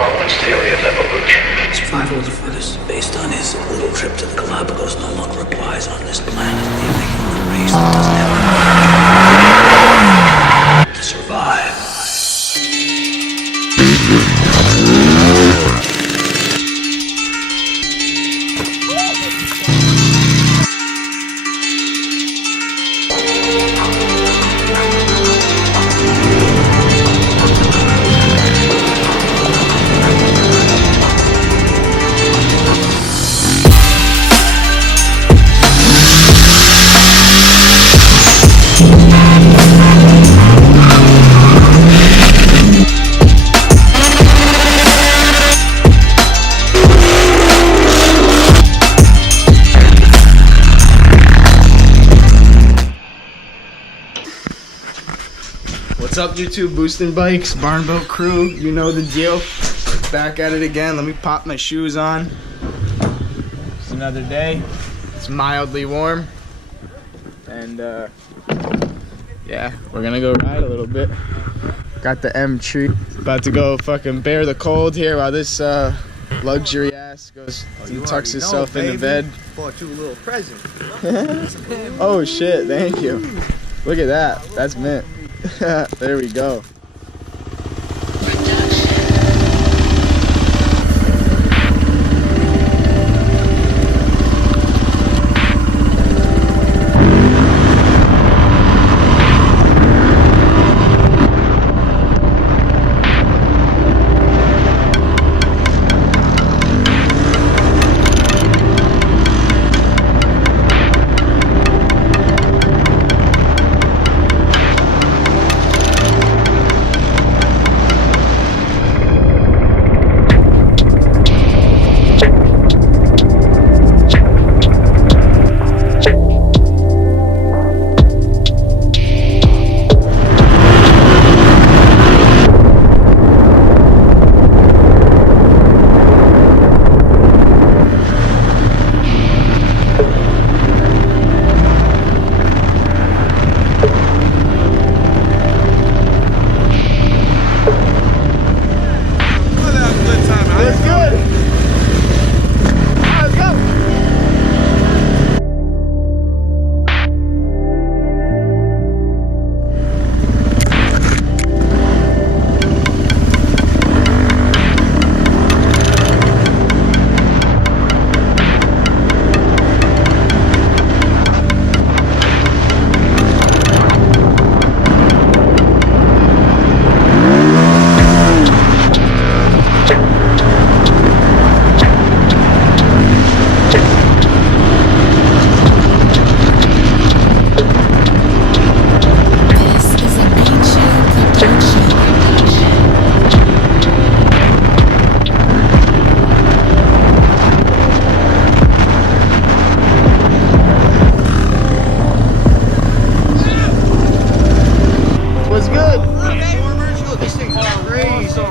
Darwin's theory of evolution. Survival of the fittest, based on his little trip to the Galapagos, no longer applies on this planet. The human race doesn't have to survive. What's up, YouTube? Boosting Bikes, Barnboat crew, you know the deal. Back at it again. Let me pop my shoes on. It's another day. It's mildly warm. And yeah, we're gonna go ride a little bit. Got the M tree. About to go fucking bear the cold here while this luxury ass goes and tucks himself into bed. Bought you a little present. Oh shit, thank you. Look at that. That's mint. There we go.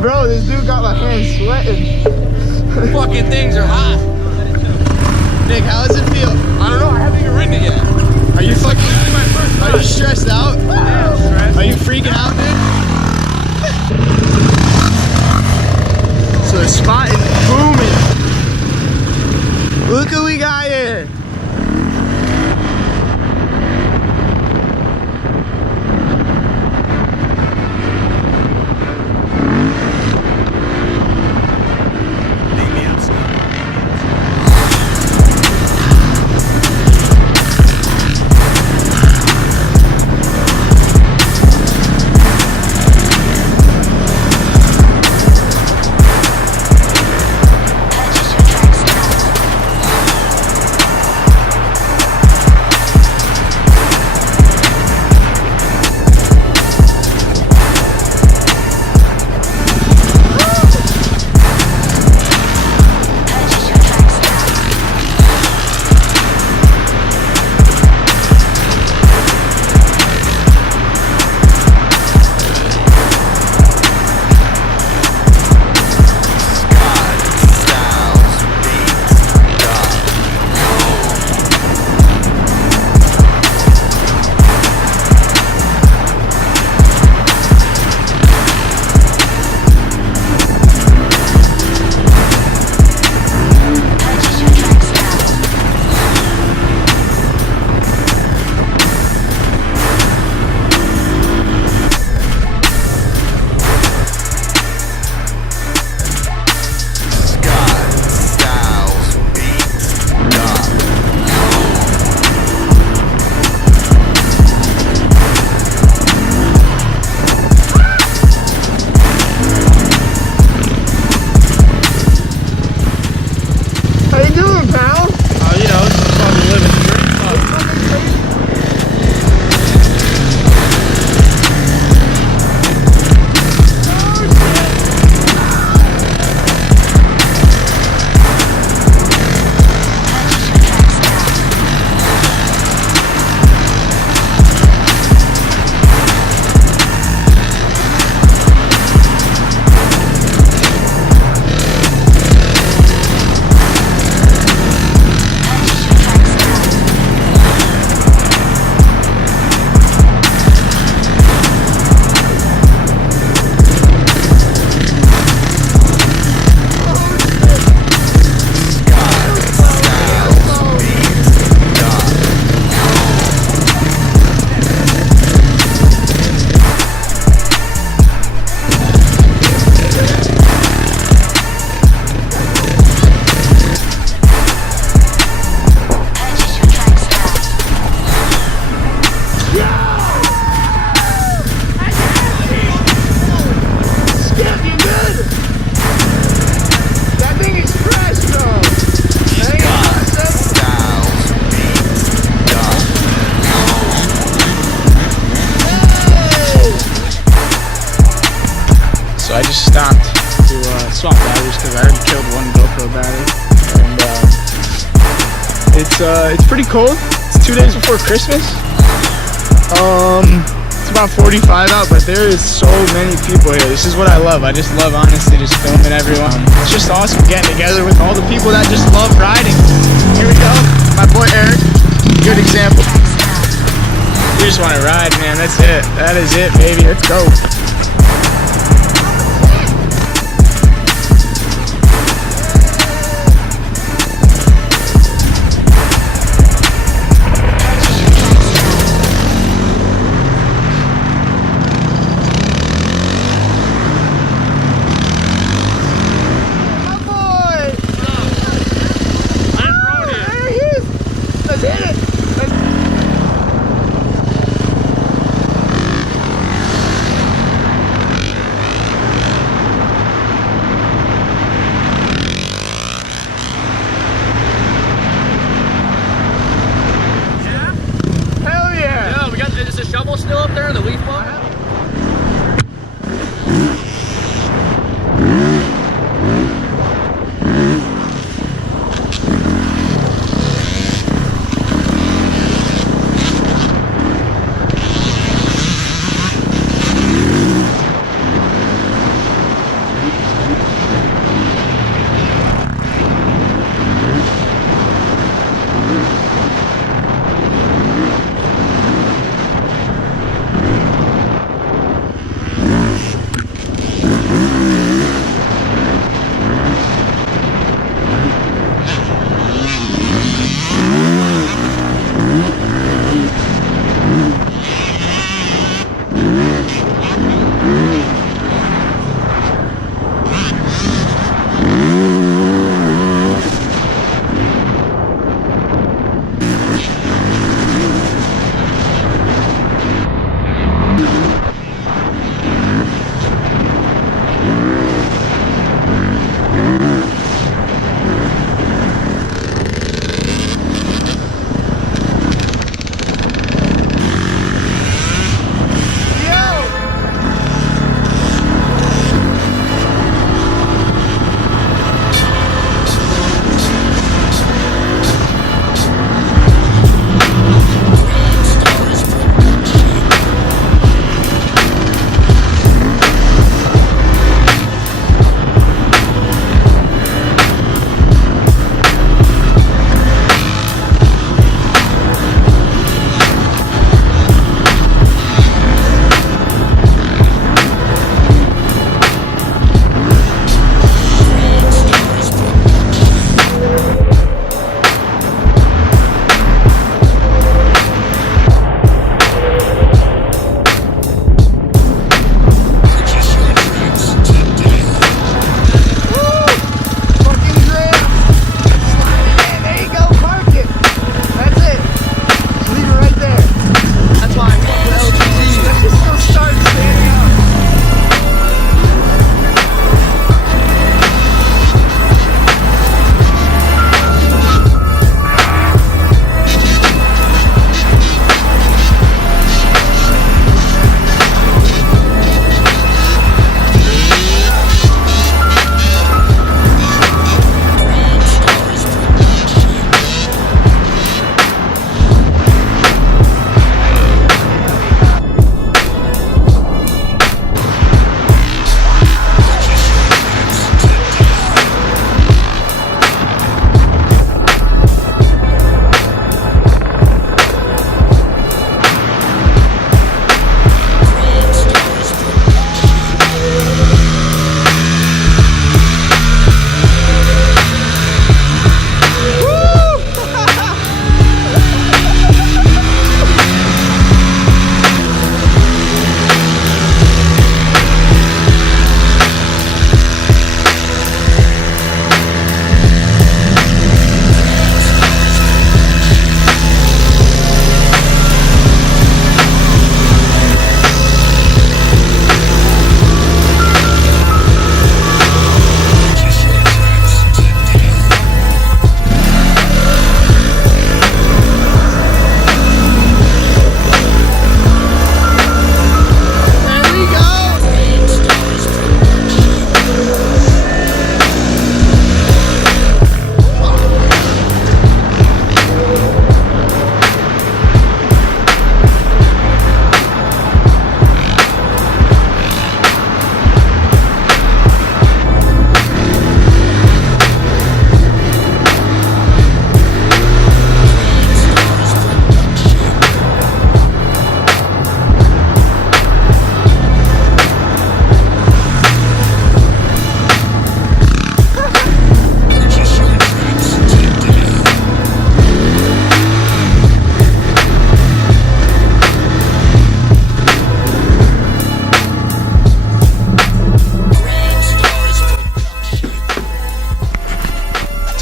Bro, this dude got my hands sweating. Fucking things are hot. Nick, how does it feel? I don't know, I haven't even ridden it yet. Are you fucking, are you stressed out? Yeah, I'm stressed. Are you freaking out, Nick? So the spot is booming. Look who we got here. just stopped to swap batteries because I already killed one GoPro battery. And it's pretty cold. It's 2 days before Christmas. It's about 45 out, but there is so many people here. This is what I love. I just love, honestly, just filming everyone. It's just awesome getting together with all the people that just love riding. Here we go. My boy Eric, good example. You just want to ride, man. That's it. That is it, baby. Let's go.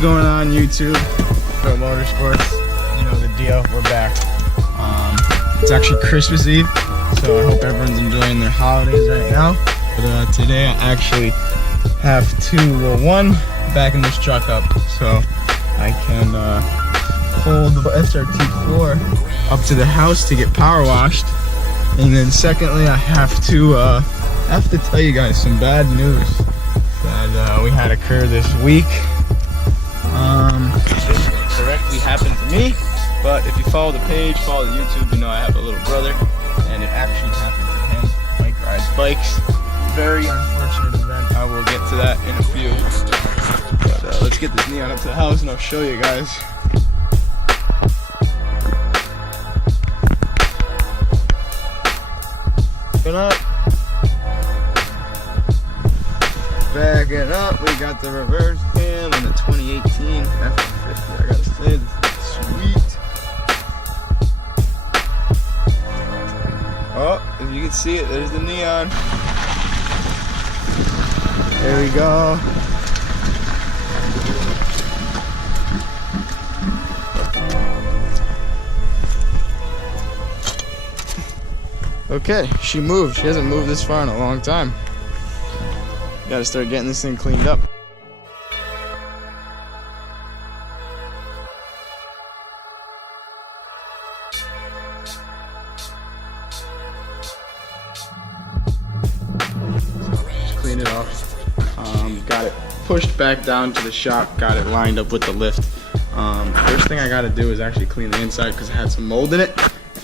going on YouTube? Pro Motorsports, you know the deal, we're back. It's actually Christmas Eve, so I hope everyone's enjoying their holidays right now. But today I actually have one backing this truck up so I can pull the SRT4 up to the house to get power washed. And then secondly, I have to tell you guys some bad news that we had occur this week. Didn't directly happen to me, but if you follow the page, follow the YouTube, you know I have a little brother, and it actually happened to him. Mike rides bikes. Very unfortunate event. I will get to that in a few. But let's get this Neon up to the house and I'll show you guys. Backing up, we got the reverse cam and the 2018 F-150. I gotta say, this is sweet. Oh, if you can see it, there's the Neon. There we go. Okay, she moved. She hasn't moved this far in a long time. Gotta start getting this thing cleaned up. Just clean it off. Got it pushed back down to the shop, got it lined up with the lift. First thing I gotta do is actually clean the inside because it had some mold in it.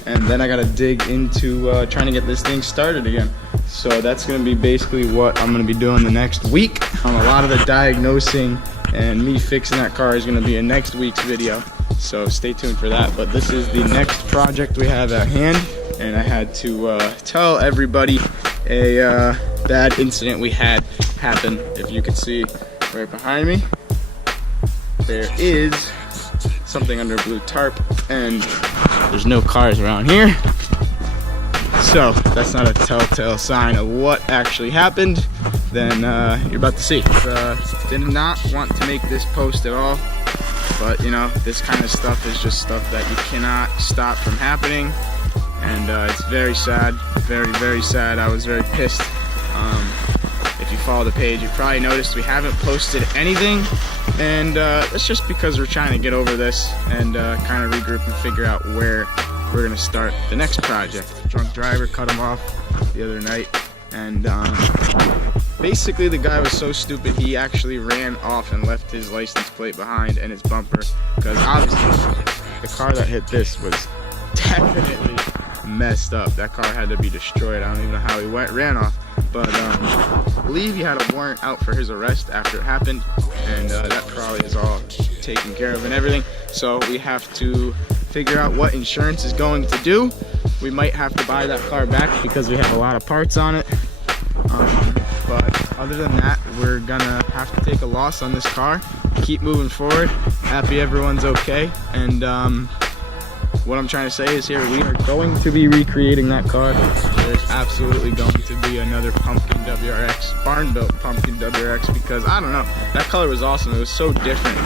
And then I gotta dig into trying to get this thing started again. So that's gonna be basically what I'm gonna be doing the next week. A lot of the diagnosing and me fixing that car is gonna be in next week's video. So stay tuned for that. But this is the next project we have at hand. And I had to tell everybody a bad incident we had happen. If you can see right behind me, there is something under a blue tarp and there's no cars around here. So that's not a telltale sign of what actually happened. Then you're about to see. Did not want to make this post at all, but you know, this kind of stuff is just stuff that you cannot stop from happening. And it's very sad, very, very sad. I was very pissed. If you follow the page, you probably noticed we haven't posted anything. And that's just because we're trying to get over this and kind of regroup and figure out where we're gonna start the next project. Drunk driver cut him off the other night, and basically the guy was so stupid he actually ran off and left his license plate behind and his bumper, because obviously the car that hit this was definitely messed up. That car had to be destroyed. I don't even know how he ran off, but I believe he had a warrant out for his arrest after it happened, and that probably is all taken care of and everything. So we have to figure out what insurance is going to do. We might have to buy that car back because we have a lot of parts on it. But other than that, we're gonna have to take a loss on this car, keep moving forward. Happy everyone's okay. And what I'm trying to say is here, we are going to be recreating that car. There's absolutely going to be another pumpkin WRX, barn-built pumpkin WRX, because I don't know, that color was awesome. It was so different.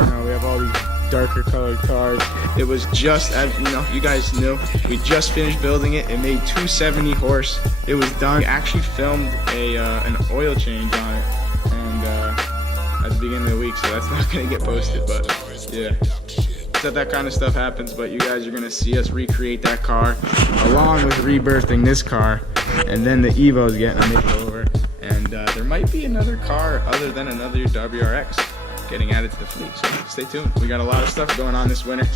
You know, we have all these darker colored cars. It was just, as you know, you guys knew, we just finished building it. It made 270 horse. It was done. We actually filmed an oil change on it, and at the beginning of the week, so that's not gonna get posted, but yeah. That kind of stuff happens, but you guys are gonna see us recreate that car along with rebirthing this car, and then the Evo's getting a makeover, and there might be another car other than another WRX getting added to the fleet, so stay tuned. We got a lot of stuff going on this winter.